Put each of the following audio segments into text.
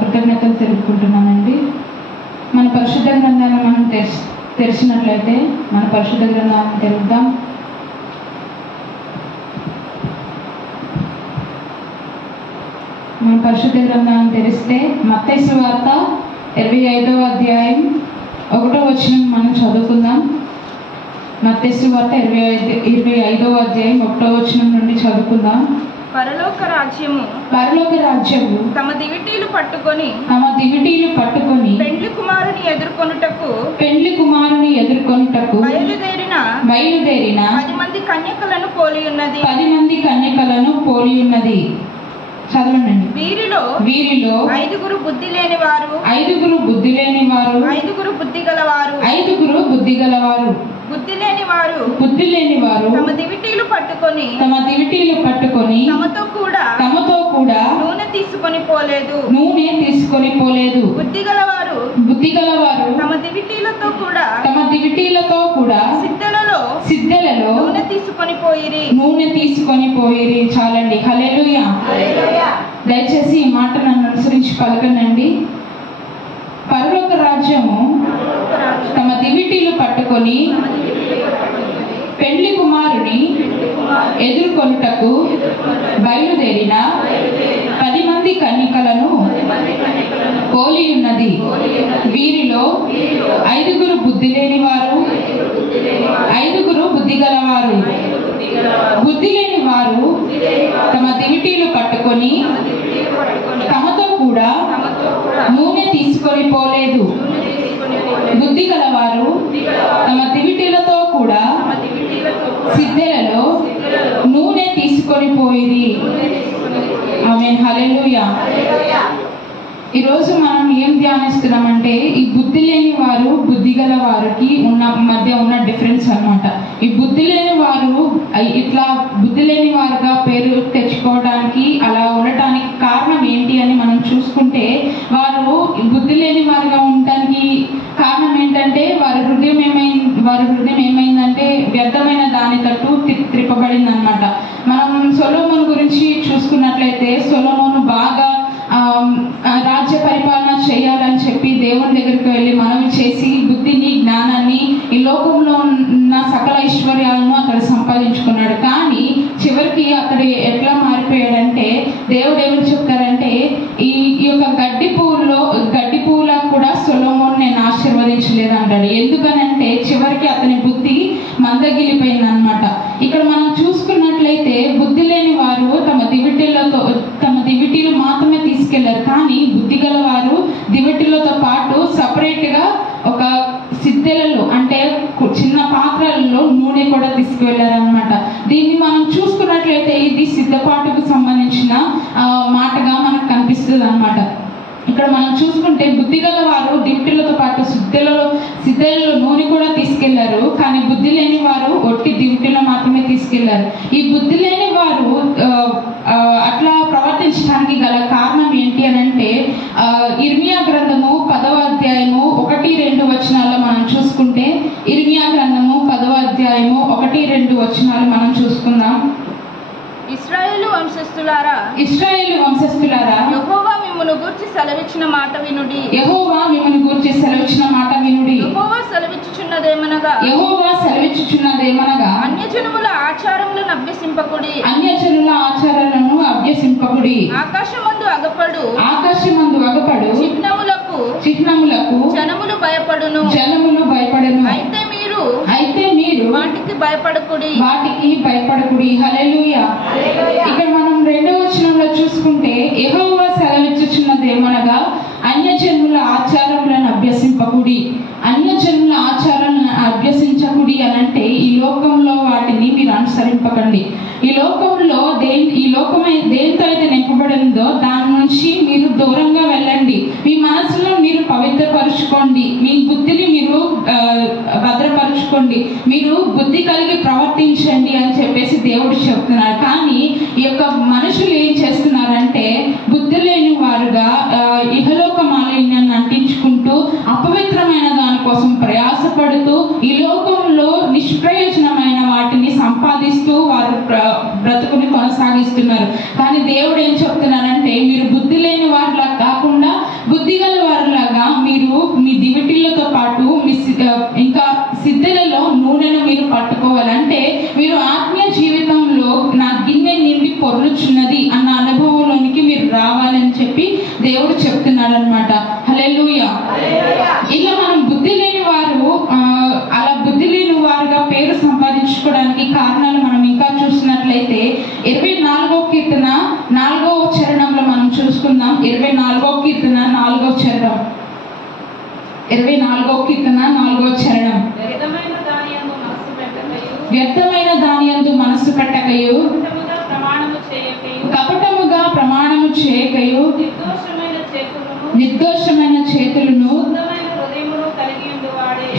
కృతజ్ఞతలు తెలుపుకుంటున్నానండి. మన పరిశుద్ధ గ్రంథాన్ని మనం తెరిచినట్లయితే మన పరిశుద్ధ గ్రంథాన్ని తెరుద్దాం. మన పరిశుద్ధ గ్రంథాన్ని తెరిస్తే మత్తయి సువార్త 25వ అధ్యాయం 1వ వచనం మనం చదువుకుందాం. మత్తయి సువార్త 25వ అధ్యాయం 1వ వచనం నుండి చదువుకుందాం. పరలోక రాజ్యము తమ దివిటీలు పట్టుకొని పెండ్లి కుమారుని ఎదుర్కొనుటకు బయలుదేరిన 10 మంది కన్యకలను పోలి ఉన్నది. చదవండి. వీరిలో 5 బుద్ధి లేని వారు, 5 బుద్ధి గలవారు. బుద్ధి లేని వారు తమ దివిటీలు పట్టుకొని తమతో కూడా నూనె తీసుకొని పోలేదు. బుద్ధి గలవారు తమ దివిటీలతో కూడా సిద్ధలలో నూనె తీసుకొని పోయిరి. చాలండి. హల్లెలూయా. దయచేసి ఈ మాట నన్ను అనుసరించి పలకనండి. పరలోక రాజ్యము తమ దివిటీలు పట్టుకొని పెండ్లి కుమారుని ఎదుర్కొనుటకు బయలుదేరిన 10 మంది కన్యకలను పోలి ఉన్నది. వీరిలో 5 బుద్ధి లేని వారు, 5 బుద్ధి గలవారు. బుద్ధి లేని వారు తమ దివిటీలు పట్టుకొని తమతో కూడా నూనె తీసుకొని పోలేదు. బుద్ధి గలవారు తమ దివిటీలతో కూడా సిద్ధలలో నూనె తీసుకొని పోయిరి. ఆమేన్. హల్లెలూయా. ఈరోజు మనం ఏం ధ్యానిస్తున్నామంటే ఈ బుద్ధి లేని వారు బుద్ధి గల వారికి మధ్య ఉన్న డిఫరెన్స్ అన్నమాట. ఈ బుద్ధి లేని వారు ఇట్లా బుద్ధి లేని వారుగా పేరు తెచ్చుకోవడానికి అలా ఉండటానికి కారణం ఏంటి అని మనం చూసుకుంటే, వారు బుద్ధి లేని వారుగా ఉండటానికి కారణం ఏంటంటే వారి హృదయం ఏమైందంటే వ్యర్థమైన దాని తట్టు త్రిప్పబడింది అన్నమాట. మనం సొలొమోను గురించి చూసుకున్నట్లయితే సొలొమోను బాగా రాజ్య పరిపాలన చేయాలని చెప్పి దేవుని దగ్గరికి వెళ్ళి మనవి చేసి బుద్ధిని, జ్ఞానాన్ని, ఈ లోకంలో ఉన్న సకల ఐశ్వర్యాలను అతడు సంపాదించుకున్నాడు. కానీ చివరికి అతడు ఎట్లా మారిపోయాడంటే, దేవుడు ఏమని చెప్తారంటే ఈ యొక్క గడ్డి పువ్వులా కూడా సొలొమోను నేను ఆశీర్వదించలేదు అంటాడు. ఎందుకనంటే చివరికి అతని బుద్ధి మందగిలిపోయింది అన్నమాట. ఇక్కడ మనం చూసుకున్నట్లయితే బుద్ధి లేని వారు తమ దివిటీలు మాత్రమే తీసుకెళ్లారు. కానీ బుద్ధి గల వారు దివిటీలతో పాటు సపరేట్ గా ఒక సిద్ధెలలో అంటే చిన్న పాత్రలలో నూనె కూడా తీసుకువెళ్లారనమాట. దీన్ని మనం చూసుకున్నట్లయితే ఇది సిద్ధపాటుకు సంబంధించిన మాటగా మనకు కనిపిస్తుంది అన్నమాట. ఇక్కడ మనం చూసుకుంటే బుద్ధి గల వారు దివిటీలతో పాటు సిద్ధలలో నూనె కూడా తీసుకెళ్లారు. కానీ బుద్ధి లేని వారు ఒట్టి దివిటీలో మాత్రమే తీసుకెళ్లారు. ఈ బుద్ధి లేని వారు అట్లా ప్రవర్తించడానికి గల కారణం ఏంటి అని అంటే, ఇర్మియా గ్రంథము 10వ అధ్యాయము 1-2 వచనాల్లో మనం చూసుకుంటే, ఇర్మియా గ్రంథము 10వ అధ్యాయము 1-2 వచనాలు మనం చూసుకుందాం. ఇశ్రాయేలు వంశస్థులారా, యెహోవా మిమ్మును గూర్చి సెలవిచ్చిన మాట వినుడి. యెహోవా సెలవిచ్చుచున్నదేమనగా అన్యజనుల ఆచారములను అభ్యసింపకుడి. ఆకాశమందు అగపడు చిహ్నములకు జనములు భయపడును. అయితే మీరు వాటికి భయపడకుడి. హల్లెలూయా. ఇక్కడ మనం 2వ వచనంలో చూసుకుంటే యెహోవా సెలవిచ్చుచున్నదేమనగా అన్యజనుల ఆచారములను అభ్యసింపకుడి. అభ్యసించకుడి అనంటే ఈ లోకంలో వాటిని మీరు అనుసరింపకండి. ఈ లోకంలో దేంతో అయితే నింపబడిందో దాని నుంచి మీరు దూరంగా వెళ్ళండి. మీ మనసులో మీరు పవిత్రపరుచుకోండి. మీ బుద్ధిని మీరు భద్రపరుచుకోండి. మీరు బుద్ధి కలిగి ప్రవర్తించండి అని చెప్పేసి దేవుడు చెప్తున్నారు. కానీ ఈ యొక్క మనుషులు ఏం చేస్తున్నారంటే బుద్ధి లేని వారుగా ఇహలోక మాలిన్యాన్ని అంటించుకుంటూ అపవిత్రమైన దానికోసం ప్రయాసపడుతూ ఈ లోకంలో నిష్ప్రయోజనమైన వాటిని సంపాదిస్తూ వారు బ్రతుకుని కొనసాగిస్తున్నారు. కానీ దేవుడు ఏం చెప్తున్నారంటే చెప్తున్నారంటే మీరు బుద్ధి లేని వారిలా కాకుండా బుద్ధి గల వారిలాగా మీరు మీ దివిటీలతో పాటు మీ ఇంకా సిద్ధలలో నూనెను మీరు పట్టుకోవాలంటే మీరు ఆత్మీయ జీవితంలో నా గిన్నె నిండి పొర్లుచున్నది అన్న అనుభవంలోనికి మీరు రావాలని చెప్పి దేవుడు చెప్తున్నాడు అనమాట. హల్లెలూయా. ఇలా మనం బుద్ధి లేని వారు అలా బుద్ధి లేని వారుగా పేరు సంపాదించుకోవడానికి కారణాలు మనం ఇంకా చూసినట్లయితే 24వ కీర్తన 4వ చరణంలో మనం చూసుకుందాం. 24వ కీర్తన 4వ చరణం. 24వ కీర్తన 4వ చరణం. వ్యర్థమైన దానియందు మనస్సు పెట్టకయు కపటముగా ప్రమాణము చేయకయు నిర్దోషమైన చేతులను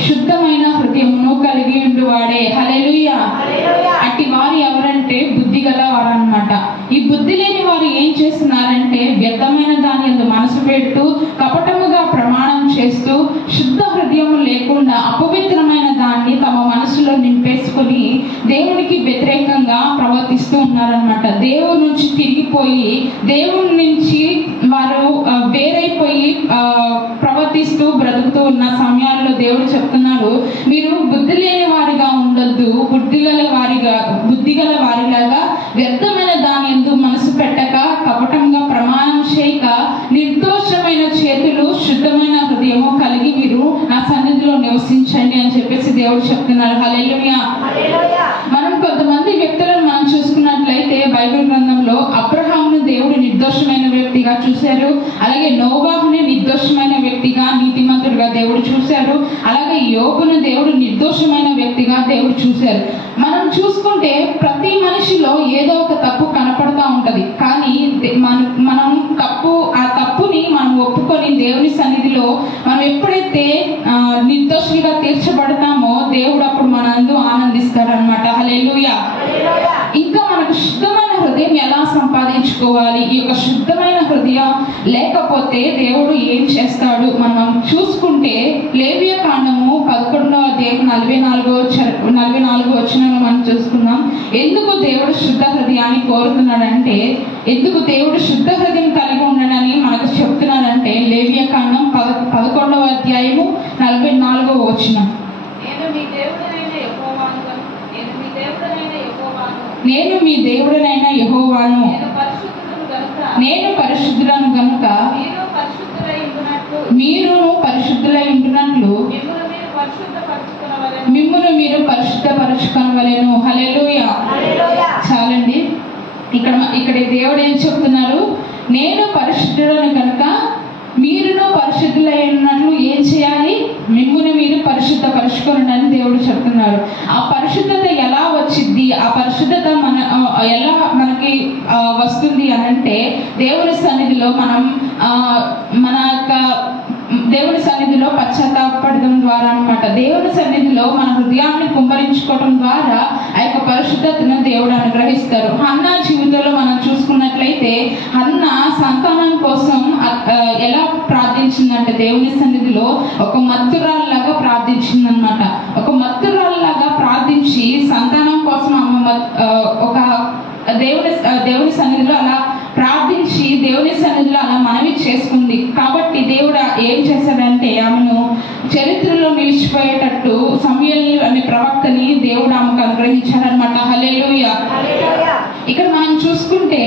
శుద్ధమైన హృదయమును కలిగి ఉండువాడే. హల్లెలూయా. అట్టి వారు ఎవరంటే బుద్ధి గల వారు అన్నమాట. ఈ బుద్ధి లేని వారు ఏం చేస్తున్నారంటే వ్యర్థమైన దాని యందు మనసు పెడుతూ కపటముగా ప్రమాణం చేస్తూ శుద్ధ హృదయము లేకుండా అపవిత్రమైన దాన్ని తమ మనసులో నింపేసుకొని దేవునికి వ్యతిరేకంగా ప్రవర్తిస్తూ ఉన్నారనమాట. దేవుడి నుంచి తిరిగిపోయి దేవుడి నుంచి వారు వేరైపోయి ప్రవర్తిస్తూ బ్రతుకుతూ ఉన్న సమయాల్లో దేవుడు చెప్తున్నారు, మీరు బుద్ధి లేని వారిగా ఉండొద్దు, బుద్ధి గల వారిలాగా వ్యర్థమైన దాని యందు మనసు పెట్టక కపటంగా ప్రమాణం చేయక నిర్దోషమైన చేతులు శుద్ధమైన హృదయము కలిగి మీరు నా సన్నిధిలో నివసించండి అని చెప్పేసి దేవుడు చెప్తున్నారు. హల్లెలూయా. మనం కొంతమంది వ్యక్తులను మనం చూసుకున్నట్లయితే బైబిల్ గ్రంథంలో అబ్రహామును దేవుడు నిర్దోషమైన వ్యక్తిగా చూశారు, అలాగే నోవాహుని నిర్దోషమైన వ్యక్తిగా నీతిమంతుడిగా దేవుడు చూశారు, అలాగే యోబును దేవుడు నిర్దోషమైన వ్యక్తిగా దేవుడు చూశారు. మనం చూసుకుంటే ప్రతి మనిషిలో ఏదో ఒక తప్పు కనపడతా ఉంటది, కానీ మనం ఆ తప్పుని మనం ఒప్పుకొని దేవుని సన్నిధిలో మనం ఎప్పుడైతే నిర్దోషిగా తీర్చబడతామో దేవుడు అప్పుడు మనందు ఆనందిస్తాడు అనమాట. హల్లెలూయా. ఇంకా మనకు శుద్ధమైన హృదయం ఎలా సంపాదించుకోవాలి? ఈ యొక్క శుద్ధమైన హృదయం లేకపోతే దేవుడు ఏం చేస్తాడు? మనం చూసుకుంటే లేవియ కాండము 11వ అధ్యాయం 44వ వచనంలో మనం చూసుకుందాం. ఎందుకు దేవుడు శుద్ధ హృదయాన్ని కోరుతున్నాడంటే, ఎందుకు దేవుడు శుద్ధ హృదయం కలిగి ఉండడని మనకు చెప్తున్నాడంటే లేవియ కాండం 11వ అధ్యాయము 44వ వచనం. నేను మీ దేవుడనైన యెహోవాను, నేను పరిశుద్ధులను గనుక మీరు పరిశుద్ధులై ఉంటున్నట్లు మిమ్మును మీరు పరిశుద్ధపరచుకొనవలెను. హల్లెలూయా. చాలండి. ఇక్కడ దేవుడు ఏం చెప్తున్నారు? నేను పరిశుద్ధులను కనుక మీరును పరిశుద్ధులై ఉన్నట్లు ఏం చేయాలి? మిమ్మును మీరు పరిశుద్ధపరచుకోండి అని దేవుడు చెప్తున్నారు. ఆ పరిశుద్ధత ఎలా వచ్చింది? ఆ పరిశుద్ధత ఎలా మనకి వస్తుంది అనంటే దేవుని సన్నిధిలో మనం దేవుని సన్నిధిలో పశ్చాత్తాపడడం ద్వారా అన్నమాట. దేవుని సన్నిధిలో మన హృదయాన్ని కుమ్మరించుకోవడం ద్వారా ఆ యొక్క పరిశుద్ధతను దేవుడు అనుగ్రహిస్తారు. హన్నా జీవితంలో మనం చూసుకున్నట్లయితే హన్నా సంతానం కోసం ఎలా ప్రార్థించిందంటే దేవుని సన్నిధిలో ఒక మత్తురాల్లాగా ప్రార్థించిందనమాట. ఒక మత్తురాల్లాగా ప్రార్థించి సంతానం కోసం ఒక దేవుని సన్నిధిలో అలా ప్రార్థించి దేవుని సన్నిధిలో అలా మనవి చేసుకుంది. కాబట్టి దేవుడు ఏం చేశాడంటే ఆమెను చరిత్రలో నిలిచిపోయేటట్టు సమూయేలు అనే ప్రవక్తని దేవుడు ఆమెకు అనుగ్రహించాడనమాట. హల్లెలూయా. ఇక్కడ మనం చూసుకుంటే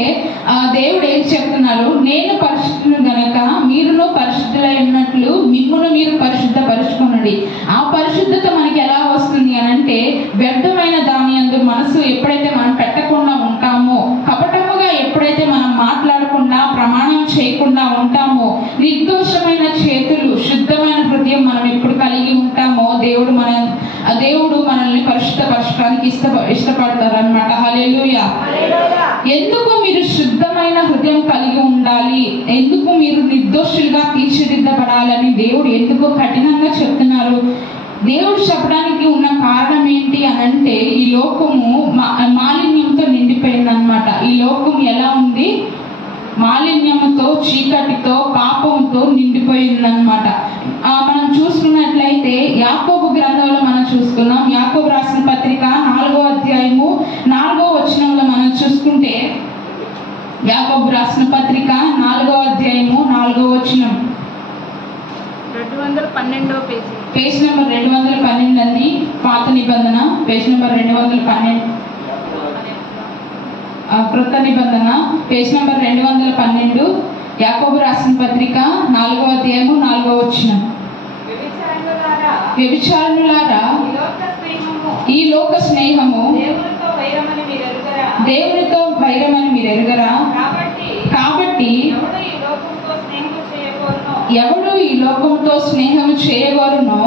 దేవుడు ఏం చెప్తున్నారు? నేను పరిశుద్ధులను గనక మీరును పరిశుద్ధులై ఉన్నట్లు మిమ్మును మీరు పరిశుద్ధపరచుకోనండి. ఆ పరిశుద్ధత మనకి ఎలా వస్తుంది అనంటే వ్యర్థమైన దాని యందు మనసు ఎప్పుడైతే మనం పెట్టకుండా ఉంటామో, కపటముగా ఎప్పుడైతే మనం మాట్లాడకుండా ప్రమాణం చేయకుండా ఉంటామో, నిర్దోషమైన చేతులు శుద్ధమైన హృదయం మనం ఎప్పుడు కలిగి ఉంటామో దేవుడు మనల్ని పరిశుద్ధపరచడానికి ఇష్టపడతారు అనమాట. హల్లెలూయా. ఎందుకు మీరు శుద్ధమైన హృదయం కలిగి ఉండాలి, ఎందుకు మీరు నిర్దోషులుగా తీర్చిదిద్దబడాలని దేవుడు ఎందుకు కఠినంగా చెప్తున్నారు? దేవుడు చెప్పడానికి ఉన్న కారణం ఏంటి అనంటే ఈ లోకము మాలిన్యంతో నిండిపోయింది అనమాట. ఈ లోకం ఎలా ఉంది? మాలిన్యముతో, చీకటితో, పాపంతో నిండిపోయిందనమాట. మనం చూసుకున్నట్లయితే యాకోబు గ్రంథంలో మనం చూసుకున్నాం. యాకోబు రాసిన పత్రిక 4వ అధ్యాయము 4వ వచనంలో మనం చూసుకుంటే యాకోబు రాసిన పత్రిక 4వ అధ్యాయము 4వ వచనం. 212 పేజీ, పేజ్ నెంబర్ 212 అండి. పాత నిబంధన పేజ్ నెంబర్ 212, కృత నిబంధన పేజ్ నెంబర్ 212, యాకోబు రాసిన పత్రిక 4వ అధ్యాయము 4వ వచనం. వ్యభిచారులారా, ఈ లోక స్నేహము దేవునితో వైరమని మీరు ఎరుగరా? కాబట్టి ఎవడు ఈ లోకంతో స్నేహము చేయగోరునో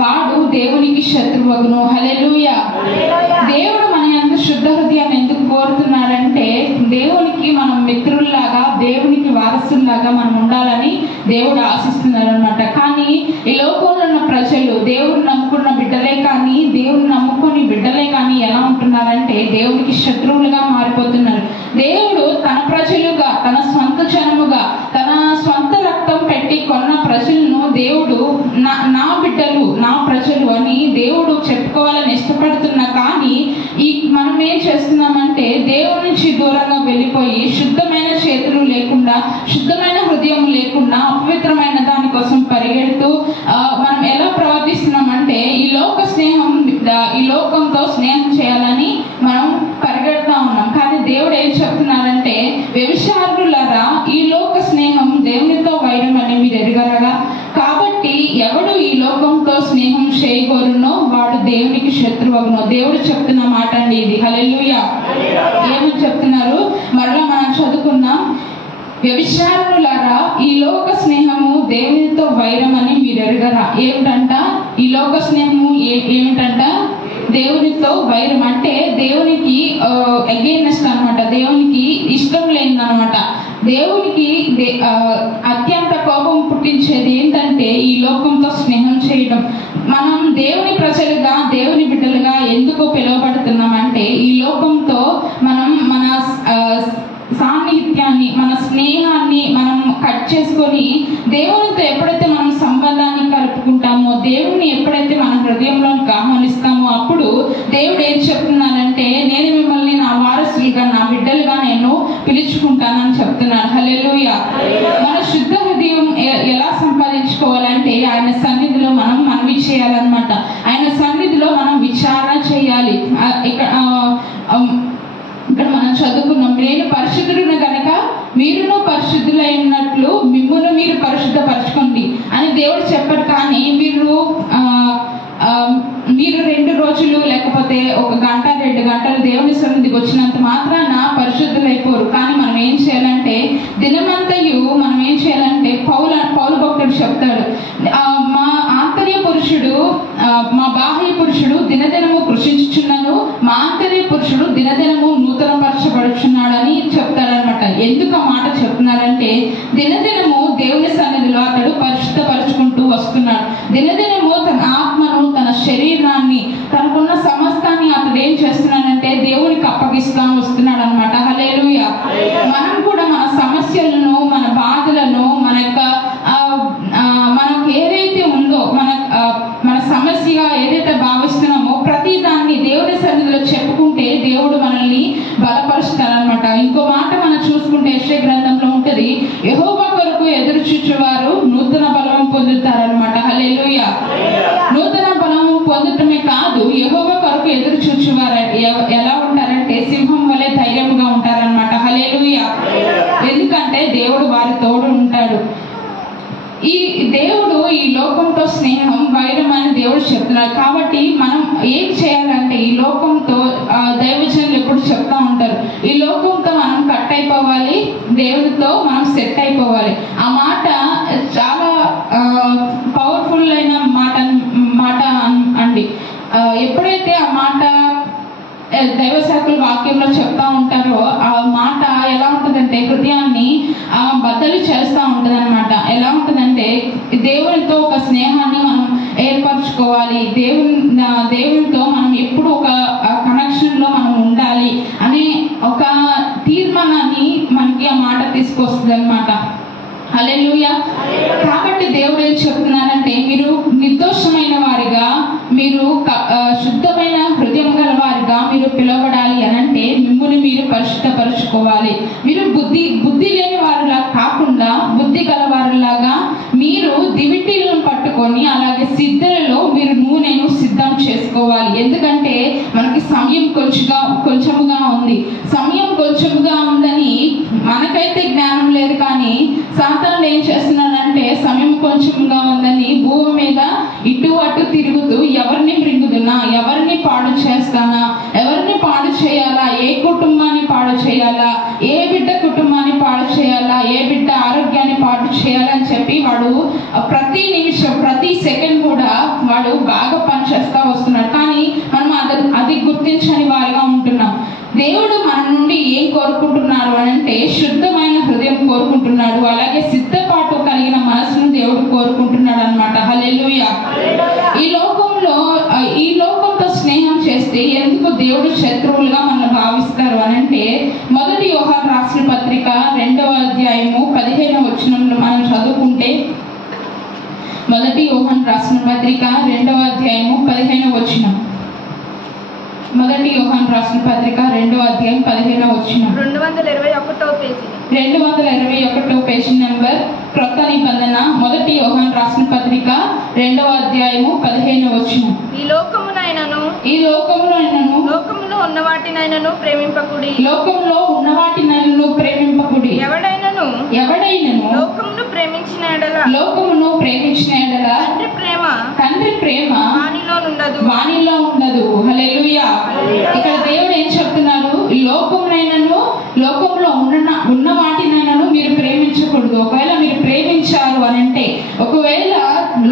వాడు దేవునికి శత్రువగును. హల్లెలూయా. దేవుడు మన యందు శుద్ధ హృదయాన్ని ఎందుకు కోరుతున్నాడంటే, దేవునికి మనం మిత్రుల్లాగా, దేవునికి వారసుల్లాగా మనం ఉండాలని దేవుడు ఆశిస్తున్నాడు అనమాట. కానీ ఈ లోకంలో ఉన్న ప్రజలు, దేవుడిని నమ్ముకున్న బిడ్డలే కానీ, దేవుడిని నమ్ముకుని బిడ్డలే కానీ ఎలా ఉంటున్నారంటే దేవునికి శత్రువులుగా మారిపోతున్నారు. దేవుడు తన ప్రజలుగా, తన సొంత జనముగా, తన సొంత రక్తం పెట్టి కొన్న ప్రజలను దేవుడు నా బిడ్డలు, నా ప్రజలు అని దేవుడు చెప్పుకోవాలని ఇష్టపడుతున్నా. కానీ మనం ఏం చేస్తున్నామంటే దేవుడి నుంచి దూరంగా వెళ్ళిపోయి, శుద్ధమైన చేతులు లేకుండా, శుద్ధమైన హృదయం లేకుండా, అపవిత్రమైన దానికోసం పరిగెడుతూ మనం ఎలా ప్రవర్తిస్తున్నామంటే ఈ లోకంతో స్నేహం చేయాలని మనం పరిగెడుతూ ఉన్నాం. కానీ దేవుడు ఏం చెప్తున్నారంటే, వ్యభిచారులారా, ఈ లోక స్నేహం దేవునితో వైరం అని మీరు ఎరుగరగా? కాబట్టి ఎవడు ఈ లోకంతో స్నేహం చేయగోరునో వాడు దేవునికి శత్రువగును. దేవుడు చెప్తున్న మాట అండి ఇది. హల్లెలూయా. ఏమని చెప్తున్నారు? మరలా మనం చదువుకున్నాం. వ్యభిచారులారా, ఈ లోక స్నేహము దేవునితో వైరం అని మీరు ఎరుగరా? ఏమిటంట ఈ లోక స్నేహము? ఏమిటంట? దేవునితో వైరం అంటే దేవునికి అగైనెస్ట్ అనమాట, దేవునికి ఇష్టం లేదనమాట. దేవునికి అత్యంత కోపం పుట్టించేది ఏంటంటే ఈ లోకంతో స్నేహం చేయడం. మనం దేవుని ప్రజలుగా, దేవుని బిడ్డలుగా ఎందుకు పిలువబడుతున్నామంటే, ఈ లోకంతో మనం మన సాన్నిహిత్యాన్ని, మన స్నేహాన్ని మనం కట్ చేసుకొని దేవునితో ఎప్పుడైతే మనం సంబంధాన్ని కలుపుకుంటామో, దేవుని ఎప్పుడైతే మన హృదయంలోకి ఆహ్వానిస్తామో, అప్పుడు దేవుడు ఏం చెప్తున్నానంటే, నేను మిమ్మల్ని నా వారసులుగా, నా బిడ్డలుగా నేను పిలుచుకుంటానని చెప్తున్నాను. హల్లెలూయా. మన శుద్ధ హృదయం ఎలా సంపాదించుకోవాలంటే ఆయన సన్నిధిలో మనం మనవి చేయాలన్నమాట. ఆయన సన్నిధిలో మనం విచారణ చేయాలి. ఇక్కడ మనం చదువుకున్నాం, నేను పరిశుద్ధుడును గనక మీరును పరిశుద్ధులైనట్లు మిమ్మును మీరు పరిశుద్ధపరచుకోండి అని దేవుడు చెప్పాడు. కానీ మీరు 2 రోజులు లేకపోతే 1 గంట 2 గంటలు దేవుని సన్నిధికి వచ్చినంత మాత్రాన పరిశుద్ధులైపోరు. కానీ మనం ఏం చేయాలంటే, దినమంతయు మనం ఏం చేయాలంటే, పౌలు భక్తుడు చెప్తాడు, మా ఆంతర్య పురుషుడు, మా బాహ్య పురుషుడు దినదినము కృషించుచున్నాను, మా ఆంతర్య పురుషుడు దినదినము నూతనపరచబడుచున్నాడు అని చెప్తాడనమాట. ఎందుకు ఆ మాట చెప్తున్నారంటే, దినదినము దేవుని సన్నిధిలో అతడు పరిశుద్ధపరుచుకుంటూ వస్తున్నాడు. దినదినము తన ఆత్మను, తన శరీరాన్ని, తనకున్న సమస్తాన్ని అతడు ఏం చేస్తున్నాడంటే దేవునికి అప్పగిస్తా వస్తున్నాడు అనమాట. హల్లెలూయా. మనం కూడా మన సమస్యలను, మన బాధలను, మనకు ఏదైతే ఉందో, మన సమస్యగా ఏదైతే భావిస్తున్నామో ప్రతి దాన్ని దేవుని సన్నిధిలో చెప్పుకుంటే దేవుడు మనల్ని బలపరుస్తారనమాట. ఇంకో మాట మనం చూసుకుంటే యెషయా గ్రంథంలో ఉంటది, యెహోవా కొరకు ఎదురు చూచువారు నూతన బలం పొందుతారనమాట. హల్లెలూయా. నూతన బలము పొందటమే కాదు, యెహోవా కొరకు ఎదురు చూచువారు ఎలా ఉంటారంటే సింహం వలె ధైర్యంగా ఉంటారనమాట. హల్లెలూయా. ఎందుకంటే దేవుడు వారి తోడు ఉంటాడు. ఈ దేవుడు ఈ లోకంతో స్నేహం వైరం అని దేవుడు చెప్తున్నాడు. కాబట్టి మనం ఏం చేయాలంటే, ఈ లోకంతో దైవజనులు ఎప్పుడు చెప్తా ఉంటారు, ఈ లోకంతో మనం కట్ అయిపోవాలి, దేవుడితో మనం సెట్ అయిపోవాలి. ఆ మాట చాలా పవర్ఫుల్ అయిన మాట అండి. ఎప్పుడైతే ఆ మాట దైవ శాఖల వాక్యంలో చెప్తా ఉంటారో, ఆ మాట ఎలా ఉంటుందంటే హృదయాన్ని బద్దలు చేస్తూ ఉంటుంది అనమాట. ఎలా ఉంటుందంటే, దేవునితో ఒక స్నేహాన్ని మనం ఏర్పరచుకోవాలి, దేవునితో మనం ఎప్పుడు ఒక కనెక్షన్ లో మనం ఉండాలి అనే ఒక తీర్మానాన్ని మనకి ఆ మాట తీసుకొస్తుంది అనమాట. హల్లెలూయా. కాబట్టి దేవుడు ఏం చెప్తున్నారంటే, మీరు నిర్దోషమైన వారిగా, మీరు శుద్ధమైన హృదయం గల వారిగా వారిలాగా మీరు పిలువబడాలి అనంటే మిమ్మల్ని మీరు పరిశుద్ధపరచుకోవాలి. మీరు బుద్ధి లేని వారిలా కాకుండా బుద్ధి గల వారిలాగా మీరు దివిటీలను పట్టుకొని అలాగే సిద్ధలలో మీరు నూనెను సిద్ధం చేసుకోవాలి. ఎందుకంటే మనకి సమయం కొంచెముగా ఉంది. సమయం కొంచెముగా ఉందని మనకైతే జ్ఞానం లేదు, కానీ సాతానుడు ఏం చేస్తున్నాడంటే సమయం కొంచెంగా ఉందని భూమి మీద ఇటు అటు తిరుగుతూ ఎవరిని మృంగుదునా, ఎవరిని పాడు చేస్తానా, ఎవరిని పాడు చేయాలా, ఏ కుటుంబాన్ని పాడు చేయాలా, ఏ బిడ్డ కుటుంబాన్ని పాడు చేయాలా, ఏ బిడ్డ ఆరోగ్యాన్ని పాడు చేయాలని చెప్పి వాడు ప్రతి నిమిషం ప్రతి సెకండ్ కూడా వాడు బాగా పనిచేస్తా వస్తున్నాడు. కానీ మనం అది గుర్తించని వారిగా ఉంటున్నాం. దేవుడు మన నుండి ఏం కోరుకుంటున్నారు అనంటే శుద్ధమైన హృదయం కోరుకుంటున్నాడు, అలాగే సిద్ధపాటు కలిగిన మనసును దేవుడు కోరుకుంటున్నాడు అన్నమాట. హల్లెలూయా. ఈ లోకంతో స్నేహం చేస్తే ఎందుకు దేవుడు శత్రువులుగా మనం భావిస్తారు అనంటే మొదటి యోహాను రాసిన పత్రిక 2వ అధ్యాయము 15వ వచనంలో మనం చదువుకుంటే, మొదటి యోహాను రాసిన పత్రిక 2వ అధ్యాయము 15వ వచనం. మొదటి యోహాను రాసిన పత్రిక 2వ అధ్యాయం 15వ వచనం. 221వ పేజీ నెంబర్, క్రొత్త నిబంధన, మొదటి యోహాను రాసిన పత్రిక 2వ అధ్యాయము 15వ వచనం. ఈ లోకమునైనను లోకములో ఉన్న వాటినైనను ప్రేమింపకుడి. లోకంలో ఉన్న వాటినైనను ప్రేమింపకుడి. ఎవడైనను లోకమును ప్రేమించిన ఎడల తండ్రి ప్రేమ వానిలో ఉండదు. హల్లెలూయా. ఇక్కడ దేవుడు ఏం చెప్తున్నారు? లోకంలో ఉన్న వాటినైనను మీరు ప్రేమించకూడదు. ఒకవేళ మీరు ప్రేమించారు అనంటే, ఒకవేళ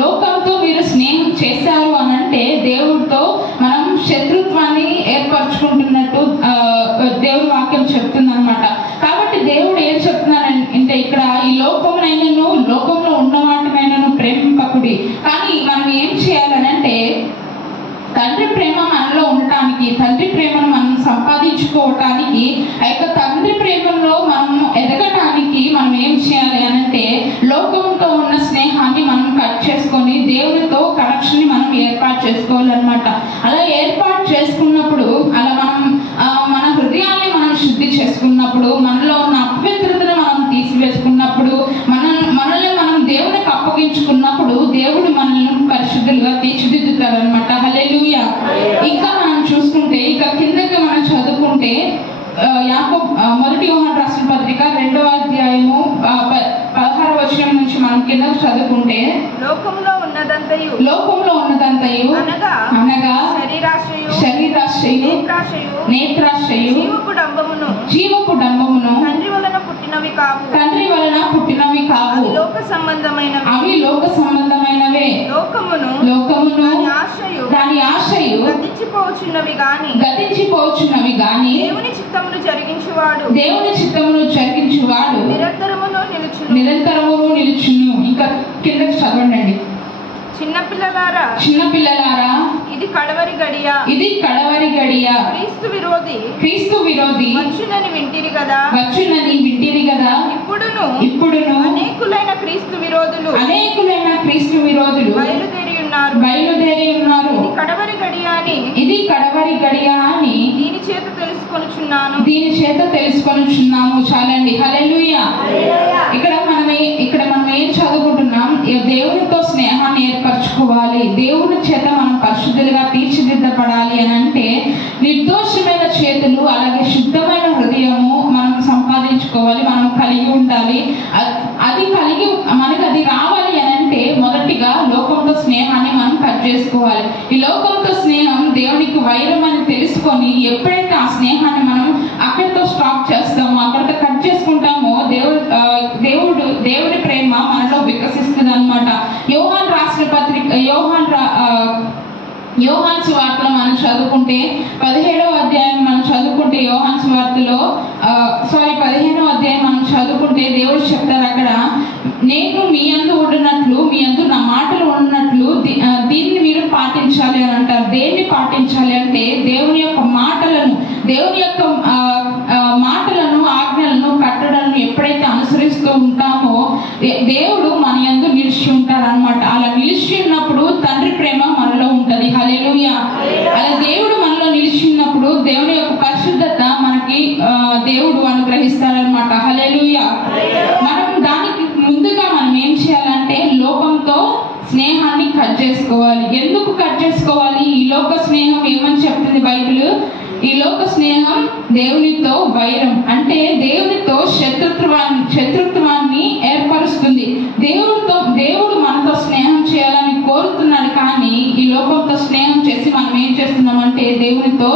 లోకంతో మీరు స్నేహం చేశారు అనంటే దేవుడితో మనం శత్రుత్వాన్ని ఏర్పరచుకుంటున్నట్టు దేవుడి వాక్యం చెప్తుంది అనమాట. కాబట్టి దేవుడు ఏం చెప్తున్నారంటే ఇక్కడ ఈ లోకంలో ఉన్న వాటినైనను ప్రేమింపకుడి. కానీ మనం ఏం చేయాలనంటే తండ్రి ప్రేమ మనలో ఉండటానికి, తండ్రి ప్రేమను మనం సంపాదించుకోవటానికి, ఆ యొక్క తండ్రి ప్రేమలో మనం ఎదగటానికి మనం ఏం చేయాలి అనంటే లోకంతో ఉన్న స్నేహాన్ని మనం కట్ చేసుకొని దేవునితో కనెక్షన్ ని మనం ఏర్పాటు చేసుకోవాలన్నమాట. అలా ఏర్పాటు చేసుకున్నప్పుడు, అలా మనం మన హృదయాన్ని మనం శుద్ధి చేసుకున్నప్పుడు, మనలో ఉన్న అపవిత్రతను మనం తీసివేసుకున్నప్పుడు, మనల్ని మనం దేవునికి అప్పగించుకున్నప్పుడు దేవుడు మనల్ని పరిశుద్ధులుగా తీర్చిదిద్దుతారు అనమాట. హల్లెలూయా. ఇంకా మనం చూసుకుంటే, ఇక కిందకి మనం చదువుకుంటే మొదటి యోహాను రాసిన పత్రిక 2వ అధ్యాయము 16వ వచనం నుంచి మనం కిందకి చదువుకుంటే, లోకంలో ఉన్నదంతయు అనగా శరీరాశ్రయు, నేత్రాశ్రయు, జీవపు డంబమును తండ్రి వలన పుట్టినవి కావు, అవి లోక సంబంధమైనవే. లోకమును దాని ఆశయు గతించిపోవచ్చున్నవి గాని దేవుని చిత్తమును జరిగించువాడు నిరంతరమును నిలుచును. ఇంకా కిందకి చదవండి. చిన్నపిల్లలారా, ఇది కడవరి గడియ. క్రీస్తు విరోధి వచ్చునని వింటిరి కదా. ఇప్పుడును అనేకులైన క్రీస్తు విరోధులు బయలుదేరి ఉన్నారు. ఇది కడవరి గడియ అని దీని చేత తెలుసుకొనుచున్నాము. చాలండి. హల్లెలూయా. ఇక్కడ మనం ఏం చదువుకుంటున్నాం? దేవునితో స్నేహాన్ని ఏర్పరచుకోవాలి, దేవుని చేత మనం పరిశుద్ధులుగా తీర్చిదిద్దపడాలి అని అంటే నిర్దోషమైన చేతులు అలాగే శుద్ధమైన హృదయము మనం సంపాదించుకోవాలి, మనం కలిగి ఉండాలి. మనకి అది రావాలి అని అంటే మొదటిగా లోకంతో స్నేహాన్ని మనం కట్ చేసుకోవాలి. ఈ లోకంతో స్నేహం దేవునికి వైరం అని తెలుసుకొని ఎప్పుడైతే ఆ స్నేహాన్ని మనం అక్కడితో స్టాప్ చేస్తామో, అక్కడితో కట్ చేసుకుంటామో దేవుడి ప్రేమ మనలో వికసిస్తుంది అనమాట. యోహాను రాసిన పత్రిక యోహాను సువార్తలో మనం చదువుకుంటే 17వ అధ్యాయం మనం చదువుకుంటే యోహాను సువార్తలో 15వ అధ్యాయం మనం చదువుకుంటే దేవుడు చెప్తారు అక్కడ, నేను మీ యందు ఉండినట్లు మీ యందు నా మాటలు ఉన్నట్లు దీన్ని మీరు పాటించాలి అని అంటారు. దేన్ని పాటించాలి అంటే దేవుని యొక్క మాటలను ఆజ్ఞలను కట్టడలను ఎప్పుడైతే అనుసరిస్తూ ఉంటామో దేవుడు మన యందు నిలిచి ఉంటారు అనమాట. అలా నిలిచి ఉన్నప్పుడు తండ్రి ప్రేమ మనలో ఉంటది. హల్లెలూయా. అలా దేవుడు మనలో నిలిచి ఉన్నప్పుడు చేసుకోవాలి. ఎందుకు కట్ చేసుకోవాలి? ఈ లోక స్నేహం ఏమని చెప్తుంది బైబిల్? ఈ లోక స్నేహం దేవునితో వైరం, అంటే దేవునితో శత్రుత్వాన్ని ఏర్పరుస్తుంది. దేవుడు మనతో స్నేహం చేయాలని కోరుతున్నాడు, కానీ ఈ లోకంతో స్నేహం చేసి మనం ఏం చేస్తున్నామంటే దేవునితో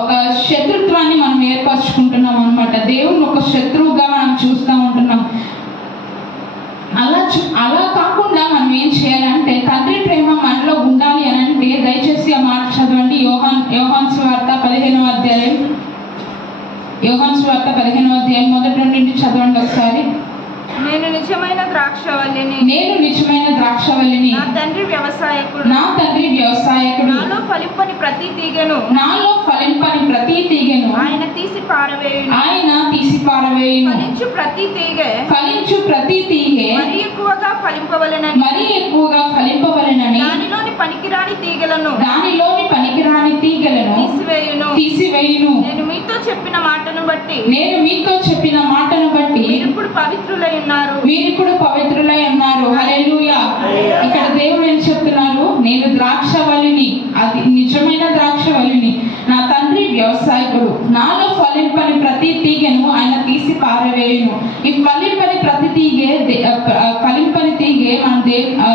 ఒక శత్రుత్వాన్ని మనం ఏర్పరచుకుంటున్నాం అన్నమాట. దేవుని ఒక శత్రువుగా మనం చూస్తూ ఉంటున్నాం. అలా కాకుండా మనం ఏం చేయాలంటే తండ్రి ప్రేమ మనలో ఉండాలి అని అంటే దయచేసి ఆ మాట చదవండి. యోహాను సువార్త 15వ అధ్యాయం, యోహాను సువార్త 15వ అధ్యాయం మొదటి నుండి చదవండి ఒకసారి. నేను నిజమైన ద్రాక్షవల్లిని, నేను నిజమైన ద్రాక్షవల్లిని, నా తండ్రి వ్యవసాయకుడు, నా తండ్రి వ్యవసాయకుడు, నాలో ఫలింపని ప్రతి తీగను, నాలో ఫలింపని ప్రతి తీగను ఆయన తీసి పారవేయును, ఫలించు ప్రతి తీగె మరి ఎక్కువగా ఫలింపవలెనని దానిలోని పనికిరాని తీగలను తీసివేయును. నేను మీతో చెప్పిన మాటను బట్టి మీరిప్పుడు పవిత్రులై ఉన్నారు. హల్లెలూయా. ఇక్కడ దేవుడు ఏం చెప్తున్నారు? నేను ద్రాక్షవల్లిని, అది నిజమైన ద్రాక్షవల్లిని, నా తండ్రి వ్యవసాయకుడు, నాలో ఫలింపని ప్రతి తీగను ఆయన తీసి పారవేయును. ఈ ఫలింపని ప్రతి ఫలింపని తీగే మనం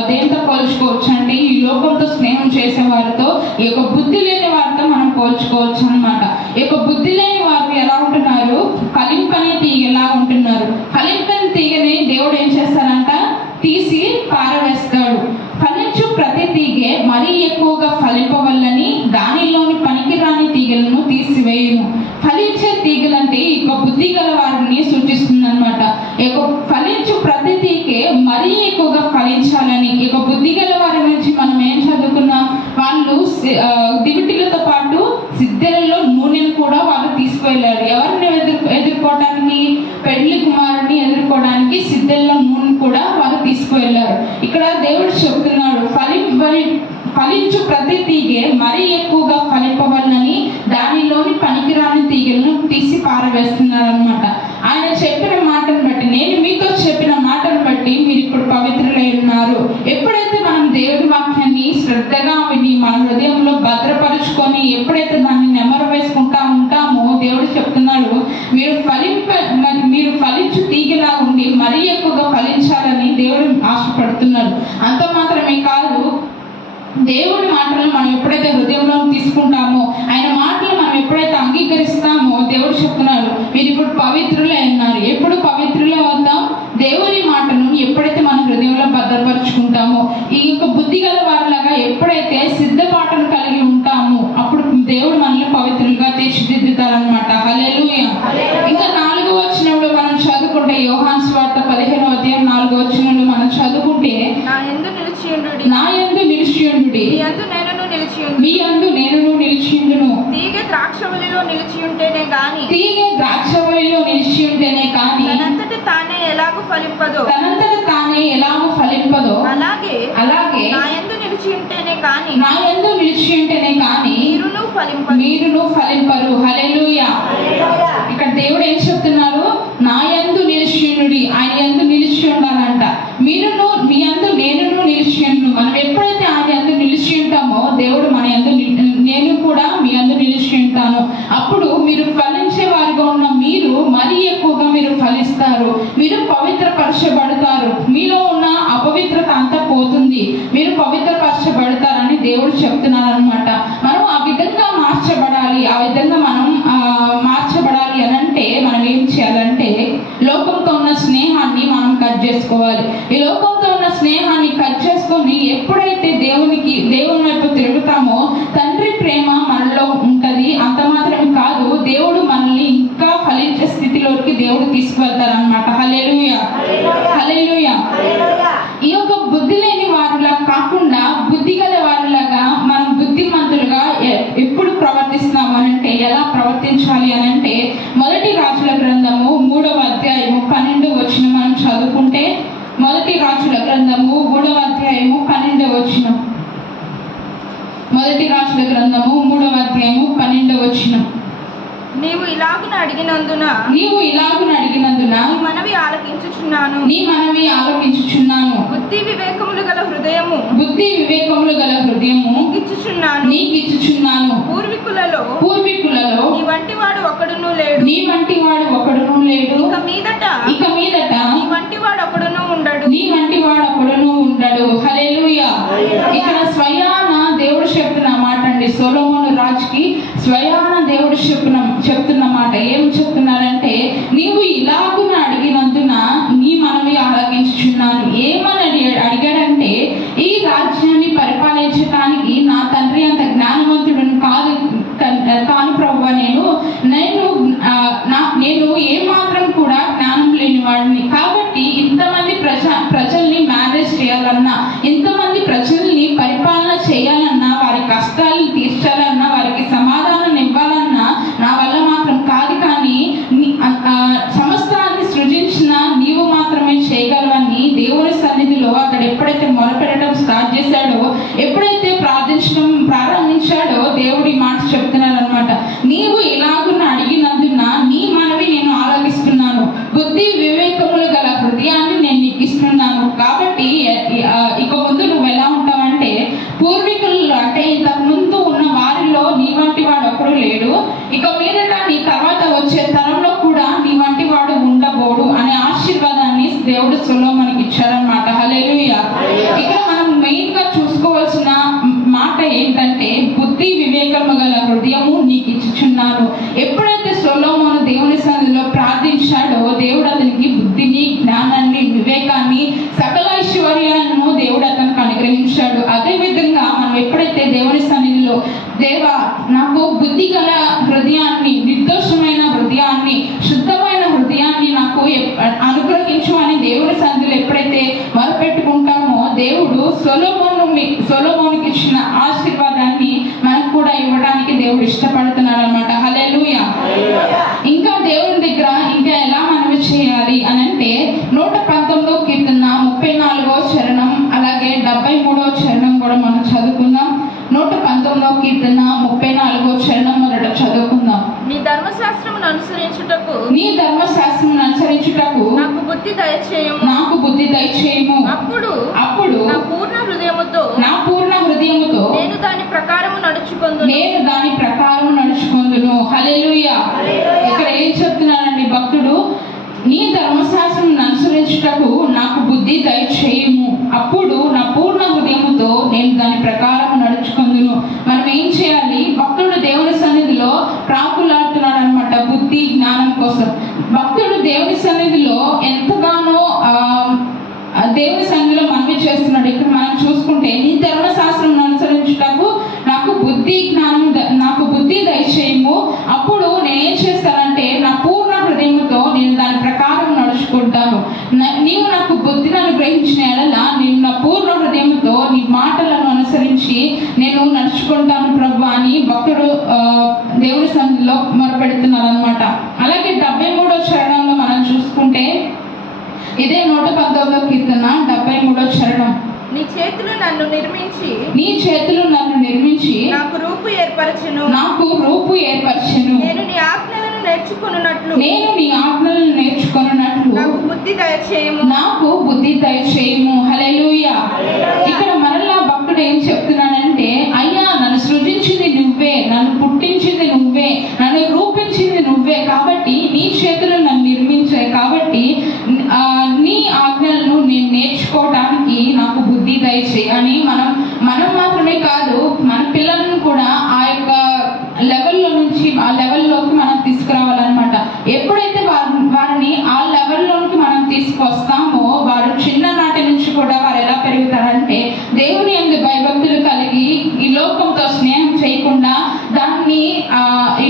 దేంతో పోల్చుకోవచ్చు అంటే ఈ లోకంతో స్నేహం చేసే వారితో, ఈ యొక్క బుద్ధి లేని వారితో మనం పోల్చుకోవచ్చు అన్నమాట. ఈ యొక్క బుద్ధి లేని వారు ఎలా ఉంటున్నారు? ఫలింపని తీగలా ఉంటున్నారు. ఫలింపని తీగని దేవుడు ఏం చేస్తారంట? తీసి పారవేస్తాడు. ఫలించు ప్రతి తీగె మరీ ఎక్కువగా ఫలింపవల్లని దానిలోని పనికిరాని తీగలను తీసివేయును. ఫలించే తీగలంటే ఇక బుద్ధి గల వారిని సూచిస్తుంది అనమాట. ఇక ఫలించు ప్రతి తీగె మరీ ఎక్కువగా ఫలించాలని, ఇక బుద్ధి గల వారి నుంచి మనం ఏం చదువుకున్నాం? వాళ్ళు దివిటీలతో పాటు సిద్ధెలలో నూనెను కూడా వాళ్ళు తీసుకువెళ్ళారు. ఎవరిని ఎదుర్కోవడానికి? పెళ్లి కుమారుని ఎదుర్కోవడానికి సిద్ధెల్లో నూనె కూడా వాళ్ళు తీసుకువెళ్ళారు. ఇక్కడ దేవుడు చెప్తున్నాడు, ఫలించు ప్రతి తీగె మరీ ఎక్కువగా ఫలింపవలనని దానిలోని పనికిరాని తీగలను తీసి పారవేస్తున్నారు అనమాట. ఆయన చెప్పిన మాటను బట్టి, నేను మీతో చెప్పిన మాటను బట్టి మీరు ఇప్పుడు పవిత్రులై ఉన్నారు. ఎప్పుడైతే మనం దేవుని వాక్యాన్ని శ్రద్ధగా విని మన హృదయంలో భద్రపరుచుకొని ఎప్పుడైతే దాన్ని నెమరు వేసుకుంటా ఉంటామో దేవుడు చెప్తున్నాడు, మీరు ఫలించు తీగలా ఉండి మరీ ఎక్కువగా ఫలించాలని దేవుడు ఆశపడుతున్నాడు. అంత మాత్రమే కాదు, దేవుడి మాటలను మనం ఎప్పుడైతే హృదయంలో తీసుకుంటామో, ఆయన మాటలు మనం ఎప్పుడైతే అంగీకరిస్తామో దేవుడు చెప్తున్నాడు, మీరు ఇప్పుడు పవిత్రులే అన్నారు. ఎప్పుడు పవిత్రులే అవుతాం? దేవుని మాటను ఎప్పుడైతే మన హృదయంలో భద్రపరుచుకుంటామో, ఈ యొక్క బుద్ధి గల వారిలాగా ఎప్పుడైతే సిద్ధపాటును కలిగి ఉంటామో అప్పుడు దేవుడు మనల్ని పవిత్రులుగా తీర్చిదిద్దుతారనమాట. హల్లెలూయా. ఇంకా 4వ వచనంలో మనం చదువుకుంటే, యోహాను సువార్త 15వ అధ్యాయం 4వ వచనంలో మనం చదువుకుంటే, నా యందు నిలిచియుండుడి, మీ యందు నేనును నిలిచియుండును. తీగె ద్రాక్షవల్లిలో నిలిచి ఉంటేనే గాని తనంతట తానే ఎలాగూ ఫలింపదో అలాగే నా యందు నిలిచి ఉంటేనే కానీ మీరును ఫలింపరు. హల్లెలూయా. ఇక్కడ దేవుడు ఏం చెప్తున్నారు? నా యందు నిలిచియుండుడి, ఆయన యందు నిలిచి ఉండాలంట. మీ యందు నేనును నిలిచి ఉండును. మనం ఎప్పుడైతే ఆయన యందు నిలిచి ఉంటామో దేవుడు మన యందు, నేను కూడా మీ యందు నిలిచి ఉంటాను. అప్పుడు మీరు ఫలించే వారిగా ఉన్న మీరు మరీ ఎక్కువగా మీరు ఫలిస్తారు. మీరు పవిత్రపరచబడతారు. మీలో ఉన్న అపవిత్రత అంతా పోతుంది. మీరు పవిత్రపరచబడతారని దేవుడు చెప్తున్నారు అనమాట. మనం ఆ విధంగా మార్చబడాలి. ఆ విధంగా మనం మార్చబడాలి అనంటే మనం ఏం చేయాలంటే లోకంతో ఉన్న స్నేహాన్ని మనం కట్ చేసుకోవాలి. ఈ లోకంతో ఉన్న స్నేహాన్ని కట్ చేసుకొని ఎప్పుడైతే దేవుని వైపు తిరుగుతామో తండ్రి ప్రేమ మనలో ఉంటది. అంత మాత్రమే కాదు, దేవుడు మనల్ని ఇంకా ఫలించే స్థితిలోకి దేవుడు తీసుకువెళ్తారనమాట. హల్లెలూయా. హల్లెలూయా. ఈ యొక్క బుద్ధి లేని వారిలా కాకుండా బుద్ధి గల వారిలాగా మనం బుద్ధిమంతులుగా ఎప్పుడు ప్రవర్తిస్తున్నామనంటే, ఎలా ప్రవర్తించాలి అనంటే, మొదటి రాజుల గ్రంథము 3వ అధ్యాయము 12వ వచనం మనం చదువుకుంటే, మొదటి రాజుల గ్రంథము 3వ అధ్యాయము 12వ వచనం. మొదటి రాజుల గ్రంథము 3వ అధ్యాయము 12వ వచనం. నీవు ఇలాగున అడిగినందున నీ మనవి ఆలకించుచున్నాను. బుద్ధి వివేకములు గల హృదయము నీకిచ్చుచున్నాను. పూర్వీకులలో నీ వంటి వాడు ఒకడును లేడు. ఇక మీదట నీ వంటి వాడు ఒకడును ఉండడు. హల్లెలూయా. ఇక్కడ స్వయాన దేవుడు చెప్తున్న మాట అండి. సొలొమోను రాజుకి స్వయాన దేవుడు చెప్తున్న మాట ఏం చెప్తున్నారంటే, నీవు ఇలాగున అడిగినందున నీ మనవి ఆలకించుచున్నాను. ఏమని అడిగాడంటే, ఈ రాజ్యాన్ని పరిపాలించడానికి నా తండ్రి అంత జ్ఞానవంతుడును కాను ప్రభువా, నేను ఏమాత్రం కూడా జ్ఞానం లేని వాడిని. కాబట్టి ఇంతమంది ప్రజల్ని మేనేజ్ చేయాలన్నా, ఇంతమంది ప్రజల్ని పరిపాలన చేయాలన్నా, వారి కష్టాలను తీర్చాలన్నా, వారికి సమాధానం ఇవ్వాలన్నా నా వల్ల మాత్రం కాదు. కానీ సమస్తాన్ని సృజించిన నీవు మాత్రమే చేయగలవని దేవుని సన్నిధిలో అక్కడ ఎప్పుడైతే మొరపెట్టడం స్టార్ట్ చేశాడో, ఎప్పుడైతే ప్రారంభించాడో దేవుడి మాట చెప్తున్నాడు అనమాట. నీవు ఇలాగున్న అడిగినందున నీ మనవి నేను ఆలోచిస్తున్నాను. బుద్ధి వివేకములు గల హృదయాన్ని నేను నీకు ఇస్తున్నాను. కాబట్టి ఇక ముందు నువ్వు ఎలా ఉంటావంటే, పూర్వీకులు అంటే ఇంతకు ముందు ఉన్న వారిలో నీ వంటి వాడు ఒకడు లేడు. ఇక మీదట నీ తర్వాత వచ్చే తరంలో కూడా నీ వంటి వాడు ఉండబోడు అనే ఆశీర్వాదాన్ని దేవుడు సొలొమోనుకి ఇచ్చారనమాట. హల్లెలూయా. ఇక్కడ మనం మెయిన్ గా చూసుకోవాల్సిన మాట ఏంటంటే, బుద్ధి వివేకము గల హృదయము నీకు ఇచ్చుచున్నాను. ఎప్పుడైతే సొలొమోను దేవుని సన్నిధిలో ప్రార్థించాడో, దేవుడు అతనికి బుద్ధిని, జ్ఞానాన్ని, వివేకాన్ని, సకల ఐశ్వర్యాలను దేవుడు అతనికి అనుగ్రహించాడు. అదే విధంగా మనం ఎప్పుడైతే దేవుని సన్నిధిలో, దేవా నాకు బుద్ధి గల హృదయాన్ని, నిర్దోషమైన హృదయాన్ని, శుద్ధమైన హృదయాన్ని నాకు అనుగ్రహించు అని దేవుని సన్నిధిలో ఎప్పుడైతే మొరపెట్టుకుంటామో, దేవుడు సొలొమోనుకి ఇచ్చిన ఆశీర్వాదాన్ని మనకు కూడా ఇవ్వడానికి దేవుడు ఇష్టపడుతున్నాడు అనమాట. హల్లెలూయా. ఇంకా దేవుని దగ్గర ఇంకా ఎలా మనవి చేయాలి అని అంటే, 119వ కీర్తన 34వ చరణం అలాగే 73వ చరణం కూడా మనం చదువుకుందాం. 119వ కీర్తన 34వ చరణం మొదట చదువుకుందాం. నీ ధర్మశాస్త్రమును అనుసరించుటకు నాకు బుద్ధి దయచేయము. అప్పుడు నా పూర్ణ హృదయముతో నేను దాని ప్రకారము నడుచుకొందును. హల్లెలూయా. ఇక్కడ ఏం చెప్తున్నాడండి భక్తుడు? నీ ధర్మశాస్త్రం అనుసరించుటకు నాకు బుద్ధి దయచేయము. అప్పుడు నా పూర్ణ హృదయముతో నేను దాని ప్రకారం నడుచుకొందును. మనం ఏం చేయాలి? భక్తుడు దేవుని సన్నిధిలో ప్రాకులాడుతున్నాడు అనమాట బుద్ధి జ్ఞానం కోసం. భక్తుడు దేవుని సన్నిధిలో ఎంతగానో దేవుని సన్నిధిలో మనవి చేస్తున్నాడు. ఇక్కడ మనం చూసుకుంటే, నీ ధర్మశాస్త్రం అనుసరించుటకు నాకు బుద్ధి దయచేయము. అప్పుడు నేనేం చేస్తానంటే, నా పూర్ణ హృదయముతో నేను దాని ప్రకారం నడుచుకుంటాను. నీవు నాకు బుద్ధిని అనుగ్రహించిన ఎడల నేను నా పూర్ణ హృదయముతో నీ మాటలను అనుసరించి నేను నడుచుకుంటాను ప్రభువా అని భక్తుడు దేవుని సన్నిధిలో మొరపెడుతున్నాడు అనమాట. అలాగే 73వ చరణంలో మనం చూసుకుంటే, ఇదే 119వ కీర్తన 73వ చరణం. నీ చేతులు నన్ను నిర్మించి నాకు రూపు ఏర్పరచెను. నేను నీ ఆజ్ఞలను నేర్చుకొనున్నట్లు నాకు బుద్ధి దయచేయము. హల్లెలూయా. ఇక్కడ మరలా భక్తుడు ఏం చెప్తున్నాడంటే, అయ్యా నన్ను సృజించింది నువ్వే, నన్ను పుట్టించింది నువ్వే, నన్ను రూపించింది నువ్వే. కాబట్టి నీ చేతులు నన్ను నిర్మించాయి. కాబట్టి నీ ఆజ్ఞలను నేను నేర్చుకోవడానికి నాకు బుద్ధి దయచేయి అని మనం మాత్రమే కాదు, మన పిల్లలను కూడా ఆ యొక్క లెవెల్లో నుంచి ఆ లెవెల్లోకి మనం తీసుకురావాలన్నమాట. ఎప్పుడైతే వారిని ఆ లెవెల్లోకి మనం తీసుకొస్తామో, వారు చిన్ననాటి నుంచి కూడా వారు ఎలా పెరుగుతారంటే, దేవుని యందు భయభక్తులు కలిగి ఈ లోకంతో స్నేహం చేయకుండా దాన్ని ఈ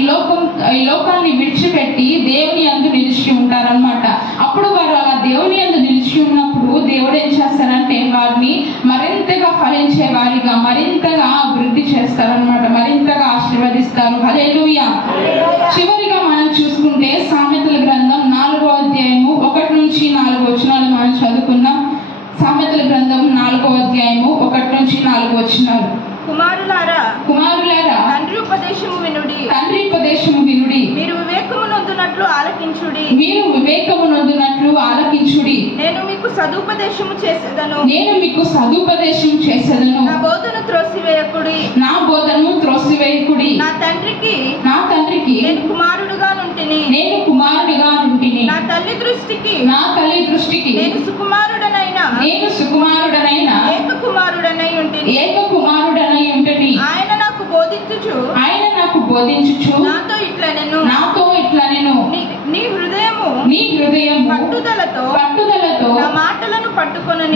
లోకాన్ని విడిచిపెట్టి దేవుని యందు నిలిచి ఉంటారన్నమాట. అప్పుడు వారు అలా దేవుని యందు నిలిచి ఉన్నప్పుడు దేవుడు ఏం చేస్తారంటే, వారిని మరింతగా ఫలించే వారిగా, మరింతగా అభివృద్ధి చేస్తారన్నమాట, మరింతగా ఆశీర్వదిస్తారు. హల్లెలూయా. చివరిగా మనం చూసుకుంటే, సామెతల గ్రంథం 4వ అధ్యాయము 1 నుంచి 4 వచనాలు మనం చదువుకుందాం. సామెతల గ్రంథం 4వ అధ్యాయము 1 నుంచి 4 వచనాలు. కుమారులారా తండ్రి ఉపదేశము వినుడి, మీరు వివేకము నొందునట్లు ఆలకించుడి. నేను మీకు సదుపదేశము చేసేదను. నా బోధను త్రోసివేయకుడి. నా తండ్రికి నేను కుమారుడుగా నుంటిని. నా తల్లి దృష్టికి నేను సుకుమారుడనైన ఏక కుమారుడనై ఉంటిని. ఆయన నాకు బోధించుచు నాతో ఇట్లనెను, నీ హృదయము పట్టుదలతో నా మాటలను పట్టుకొనని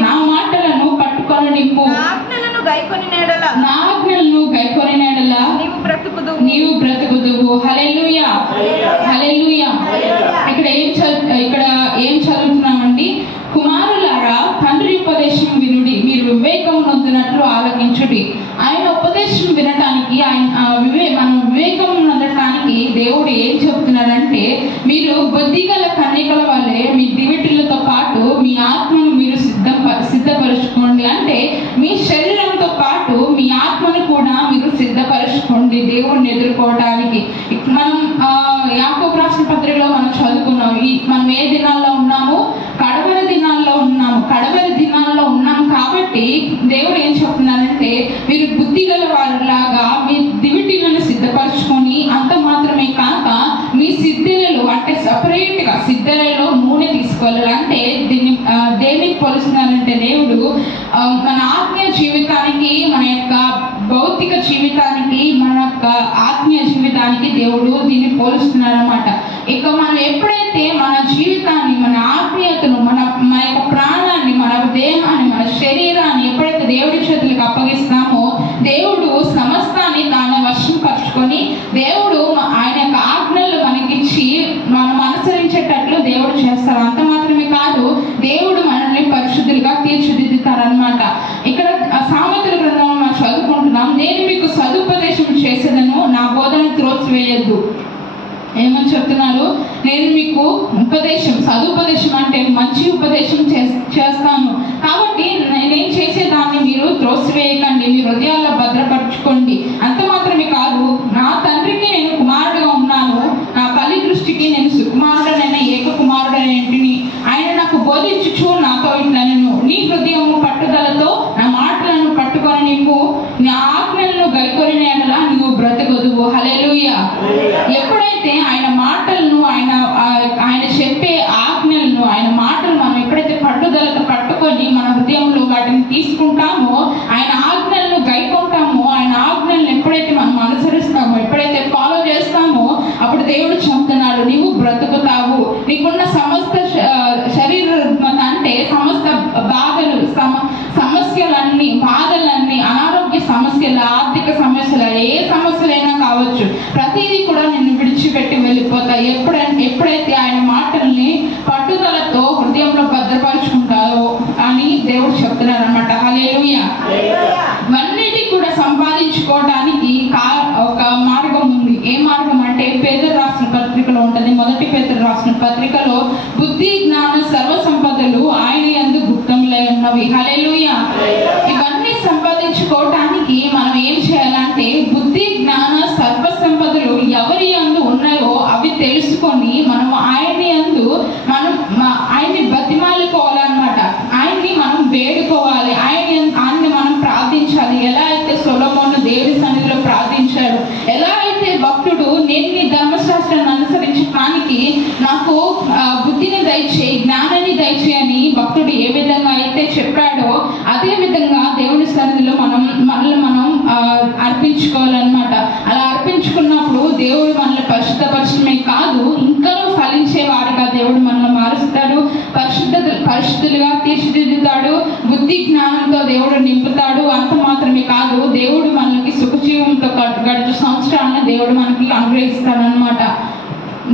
నింపు. నా ఆజ్ఞలను గైకొని నెడల నీవు బ్రతుకుదువు. హల్లెలూయా. ఇక్కడ ఏం చదువుతున్నామండి? కుమారులారా, తండ్రి ఉపదేశం వినుడి, మీరు వివేకం నొందినట్లు ఆలకించుడి. ఆయన ఉపదేశం వినటానికి, మనం వివేకం నొందటానికి దేవుడు ఏం చెప్తున్నాడంటే, మీరు బుద్ధిగల కన్యకల వల్లే మీ దివిటీలతో పాటు మీ ఆత్మను మీరు సిద్ధపరచుకోండి. అంటే మీ శరీరంతో పాటు మీ ఆత్మను కూడా మీరు సిద్ధపరచుకోండి దేవుడిని ఎదుర్కోవడానికి. మనం యాకోబు రాసిన పత్రికలో మనం చదువుకున్నాం, మనం ఏ దినాల్లో ఉన్నాము? కడవరి దినాల్లో ఉన్నాం కాబట్టి దేవుడు ఏం చెప్తున్నారంటే, మీరు బుద్ధిగల వారిలాగా మీ దివిటీలను సిద్ధపరచుకొని, అంత మాత్రమే కాక మీ సిద్ధులలో, అంటే సపరేట్ గా సిద్ధులలో నూనె తీసుకోవాలి. అంటే దీన్ని దేనికి పోలుస్తున్నారంటే, దేవుడు మన ఆత్మీయ జీవితానికి, మన యొక్క భౌతిక జీవితానికి, మన యొక్క ఆత్మీయ జీవితానికి దేవుడు దీన్ని పోలుస్తున్నారు అన్నమాట. ఇక మనం ఎప్పుడైతే మన జీవితాన్ని, మన ఆత్మీయతను, మన యొక్క ప్రాణాన్ని, మన దేహాన్ని, మన శరీరాన్ని ఎప్పుడైతే దేవుడి చేతులకు అప్పగిస్తామో, దేవుడు సమస్తాన్ని దాని వశం పరుచుకొని, దేవుడు ఆయన యొక్క ఆజ్ఞలు మనకిచ్చి మనం అనుసరించేటట్లు దేవుడు చేస్తారు. అంత మాత్రమే కాదు, దేవుడు మనల్ని పరిశుద్ధులుగా తీర్చిదిద్దుతారనమాట. ఇక్కడ సామెతల గ్రంథంలో మనం చదువుకుంటున్నాం, నేను మీకు సదుపదేశం చేసేదను, నా బోధన త్రోసివేయద్దు. ఏమని చెప్తున్నారు? నేను మీకు సదుపదేశం అంటే మంచి ఉపదేశం చేస్తాను కాబట్టి నేను చేసేదాన్ని మీరు త్రోసివేయకండి, మీ హృదయాల్లో భద్రపరచుకోండి. అంత మాత్రమే కాదు, నా తండ్రికి నేను కుమారుడుగా ఉన్నాను, నా తల్లి దృష్టికి నేను సుకుమారుడనైన ఏక కుమారుడనేంటిని. ఆయన నాకు బోధించుచు నాతో ఇట్లనెను, నీ హృదయము పట్టుదలతో నా మాటలను పట్టుకొని నింపు. నా ఆజ్ఞలను గైకొని ఎడల నీవు బ్రతుకుదువు. హల్లెలూయా. ఎప్పుడైతే ఆయన మాటలను, ఆయన చెప్పే ఆజ్ఞలను, ఆయన మాటలు మనం ఎప్పుడైతే పట్టుదలతో పట్టుకొని మన హృదయంలో వాటిని తీసుకుంటామో, ఆయన ఆజ్ఞలను గైకొంటామో, ఆయన ఆజ్ఞలను ఎప్పుడైతే మనం అనుసరిస్తామో, ఎప్పుడైతే ఫాలో చేస్తామో, అప్పుడు దేవుడు చెప్తున్నాడు, నీవు బ్రతుకుతావు. నీకున్న సమస్త శరీర రుగ్మత, అంటే సమస్త బాధలు, సమస్యలన్నీ, బాధలన్నీ, అనారోగ్య సమస్యలు, ఆర్థిక సమస్యలు, ఏ సమస్యలైనా కావచ్చు, ప్రతిదీ కూడా నిన్ను విడిచిపెట్టి వెళ్ళిపోతాయి ఎప్పుడైతే ఆయన మాటల్ని పట్టుదలతో హృదయంలో భద్రపరుచుకుంటారో అని దేవుడు చెప్తున్నారు అనమాట. హల్లెలూయా. ఇవన్నిటి కూడా సంపాదించుకోవడానికి ఒక మార్గం ఉంది. ఏ మార్గం అంటే పేతురు రాసిన పత్రికలో ఉంటుంది. మొదటి పేతురు రాసిన పత్రికలో, బుద్ధి జ్ఞాన సర్వ సంపదలు ఆయన యందు గుప్తములై ఉన్నవి. హల్లెలూయా. ఇవన్నీ సంపాదించుకోవటానికి మనం ఏం చేయాలంటే, బుద్ధి జ్ఞాన సర్వ సంపదలు ఎవరి యందు ఉన్నాయో అవి తెలుసుకొని మనం ఆయన్ని బతిమాలుకోవాలన్నమాట. ఆయన్ని మనం వేడుకోవాలి, ఆయన్ని మనం ప్రార్థించాలి. ఎలా అయితే సొలొమోను దేవుడి సన్నిధిలో ప్రార్థించాడు, ఎలా అయితే భక్తుడు నేను నీ ధర్మశాస్త్రాన్ని అనుసరించడానికి నాకు బుద్ధిని దయచేయి, జ్ఞానాన్ని దయచేయని భక్తుడు ఏ విధంగా అయితే చెప్పాడో, అదే విధంగా దేవుడి సన్నిధిలో మనల్ని మనం అర్పించుకోవాలన్నమాట. అలా అర్పించుకున్నప్పుడు దేవుడు మనల్ని పరిశుద్ధపరచడమే కాదు, ఇంకా ఫలించే వారిగా దేవుడు మనల్ని మారుస్తాడు, పరిశుద్ధులుగా తీర్చిదిద్దుతాడు, బుద్ధి జ్ఞానంతో దేవుడు నింపుతాడు. అంత మాత్రమే కాదు, దేవుడు మనకి సుఖజీవంతో గడుచు సంవత్సరాలను దేవుడు మనకి అనుగ్రహిస్తాడు అన్నమాట.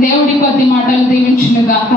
దేవుడి కొద్ది మాటలు దీవించును గాక.